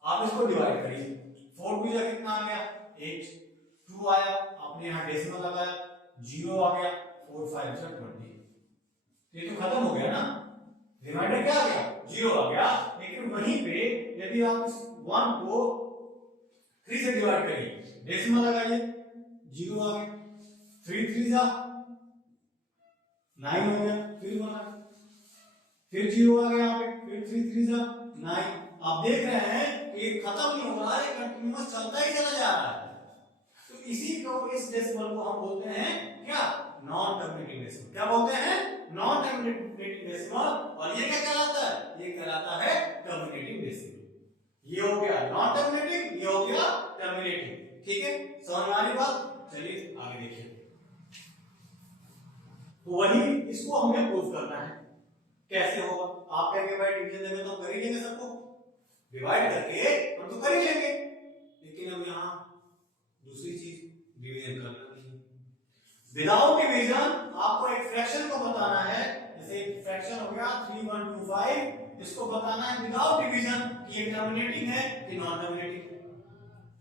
आप इसको डिवाइड करिए, 4 टू जा कितना आ गया 8, 2 आया, आपने यहाँ डेसिमल लगाया, 0 आ गया, 4 5 जा 20, ये तो खत्म हो गया ना, रिमाइंडर क्या आ गया 0 आ गया। लेकिन वहीं पे यदि आप इस 1 को 3 से डिवाइड करिए, डेसिमल लगाइए, 0 आ गया, 3 3 जा 9 हो गया, फिर 1 फिर 0 आ गया यहाँ पे, फिर 3 3 जा 9। आप देख रहे हैं कि खत्म नहीं हो रहा है, कंटिन्यूअस चलता ही चला जा रहा है। तो इसी को, इस डेसिमल को हम बोलते हैं क्या, नॉन टर्मिनेटिंग डेसिमल। क्या बोलते हैं? Non terminating decimal. और ये क्या कहलाता है? ये कहलाता है टर्मिनेटिंग डेसिमल। ये हो गया नॉन टर्मिनेटिंग, ये हो गया टर्मिनेटिंग। ठीक है, समझ में आ रही बात? चलिए आगे देखिए। तो वही इसको हमें प्रूफ करना है। कैसे होगा? आप कहेंगे भाई डिवीजन देंगे तो कर ही लेंगे, सबको डिवाइड करके हम तो कर ही लेंगे, लेकिन अब यहाँ दूसरी चीज डिवीजन करना नहीं। विदाउट डिवीजन आपको एक फ्रैक्शन को बताना है, जैसे एक फ्रैक्शन हो गया 3125, इसको बताना है विदाउट डिवीजन कि ये टर्मिनेटिंग है कि नॉन टर्मिनेटिंग,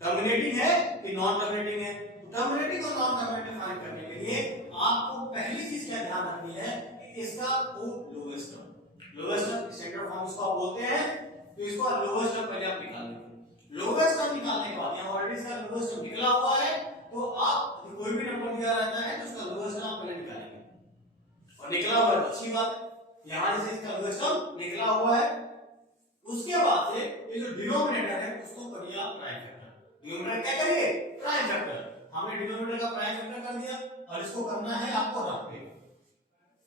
टर्मिनेटिंग है कि नॉन टर्मिनेटिंग है। टर्मिनेटिंग और नॉन टर्मिनेटिंग फाइंड करने के लिए आपको पहली चीज क्या ध्यान रखनी है कि इसका lowest term, lowest term standard form इसको आप बोलते हैं, तो इसको लोवेस्ट टर्म पहले आप निकाल लीजिए। लोवेस्ट टर्म निकालने के बाद यहाँ ऑलरेडी इसका लोवेस्ट टर्म निकला हुआ है, तो आप कोई भी नंबर दिया रहता है तो उसका लोवेस्ट टर्म पहले निकालेंगे, और निकला हुआ है अच्छी बात है, यहाँ से इसका लोवेस्ट टर्म निकला हुआ है। उसके बाद से ये जो डिनोमिनेटर है उसको करिए आप प्राइम फैक्टर। डिनोमिनेटर क्या करिए? Prime factor. हमने डिनोमिनेटर का प्राइम फैक्टर कर दिया, और इसको करना है आपको रफ पे,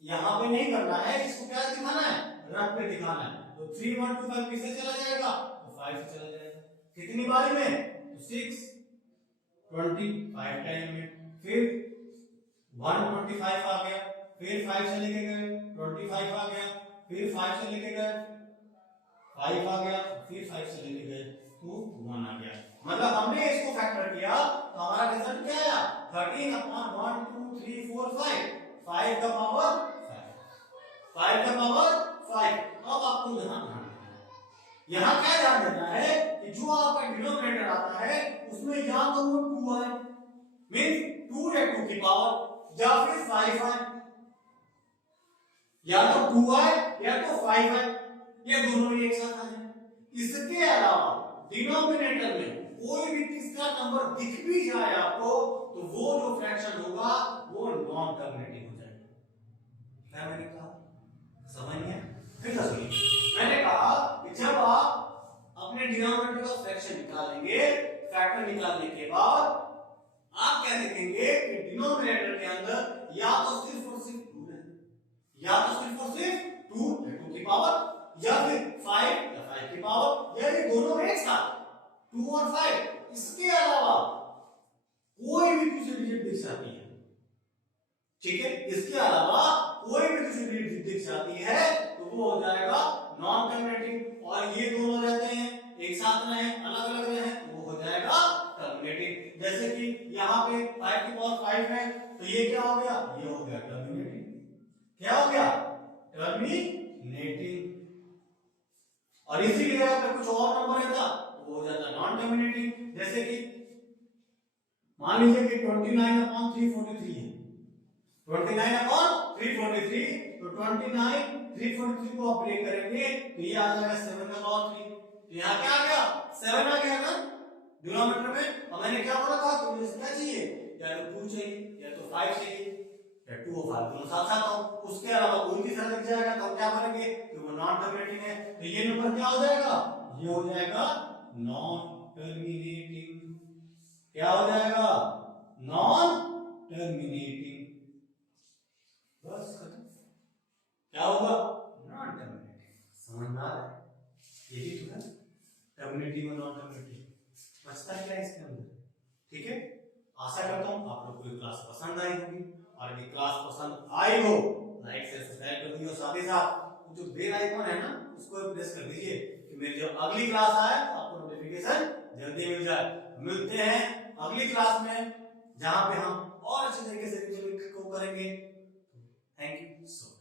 यहाँ पे नहीं करना है, इसको क्या दिखाना है? रफ पे दिखाना है। तो 3 1 2 5 किससे चला जाएगा? तो 5 से चला जाएगा। कितनी बारी में? तो 6 25 टाइम में, फिर 125 आ गया, फिर 5 से लेके गए 25 आ गया, फिर 5 से लेके गए 5 आ गया, फिर 5 से लेके गए तो 1 आ गया। मतलब हमने इसको फैक्टर किया तो हमारा रिजल्ट क्या आया? 13 अपॉन 1 2 3 4 5, 5 का पावर 5 का पावर 5। अब आपको यहाँ क्या ध्यान देना है कि जो आपका डिनोमिनेटर आता है उसमें या तो वो 2 आए, मींस 2 या 2 की पावर, या फिर 5 आए, या तो 2 आए या तो 5 आए, ये दोनों ही एक साथ आ जाए। इसके अलावा डिनोमिनेटर में कोई भी तीसरा नंबर दिख भी जाए आपको, तो वो जो फ्रैक्शन होगा वो नॉन टर्मिनेटिंग हो जाएगा। क्या मैंने कहा? समझ नहीं आया? फिर से सुनिए। मैंने कहा कि जब आप अपने डिनोमिनेटर का फ्रैक्शन निकालेंगे, फैक्टर निकालने के बाद आप क्या देखेंगे कि डिनोमिनेटर के अंदर या तो सिर्फ और सिर्फ 2 है, या तो सिर्फ और सिर्फ 2 या 2 की पावर, या फिर 5 या 5 की पावर, या ये दोनों एक साथ 2 और 5। इसके अलावा कोई भी दूसरी डिजिट दिख जाती है, ठीक है, इसके अलावा कोई भी दूसरी डिजिट दिख जाती है तो वो हो जाएगा नॉन टर्मिनेटिंग। और ये दोनों रहते हैं एक साथ रहे, अलग अलग रहे, तो वो हो जाएगा टर्मिनेटिंग। जैसे कि यहाँ पे 5 की पावर 5 है, तो ये क्या हो गया? ये हो गया टर्मिनेटिंग। क्या हो गया? टर्मिनेटिंग। और इसी जगह पे कुछ और नंबर रहता तो वो हो जाता नॉन टर्मिनेटिंग। जैसे कि मान लीजिए कि 29 अपॉन 343 है, 29 अपॉन 343, तो 29 343 को आप ब्रेक करेंगे तो ये आ जाएगा 7 का पावर 3। तो यहाँ क्या आ गया? 7 आ गया ना डिनोमिनेटर में। और मैंने क्या बोला था कि मुझे क्या चाहिए? या तो 2 चाहिए या तो 5 चाहिए, या 2 और 5 दोनों साथ साथ हो। उसके अलावा कोई तीसरा दिख जाएगा तो क्या बनेंगे? कि वो नॉन टर्मिनेटिंग है। तो ये नंबर क्या हो जाएगा? ये हो जाएगा नॉन टर्मिनेटिंग। क्या हो जाएगा? Non terminating. बस खत्म। क्या होगा? Non terminating. समझ में आ रहा है? यही तो है टर्मिनेटिंग और नॉन टर्मिनेटिंग। बचता क्या है इसके अंदर? ठीक है, आशा करता हूं आप लोग को ये क्लास पसंद आई होगी। और यदि क्लास पसंद आई हो लाइक से सब्सक्राइब कर दीजिए, और साथ ही साथ जो बेल आइकन है ना उसको प्रेस कर दीजिए कि मेरी जब अगली क्लास आए तो आपको नोटिफिकेशन जल्दी मिल जाए। मिलते हैं अगली क्लास में, जहां पे हम और अच्छे तरीके से रिवीजन को करेंगे। Thank you so much.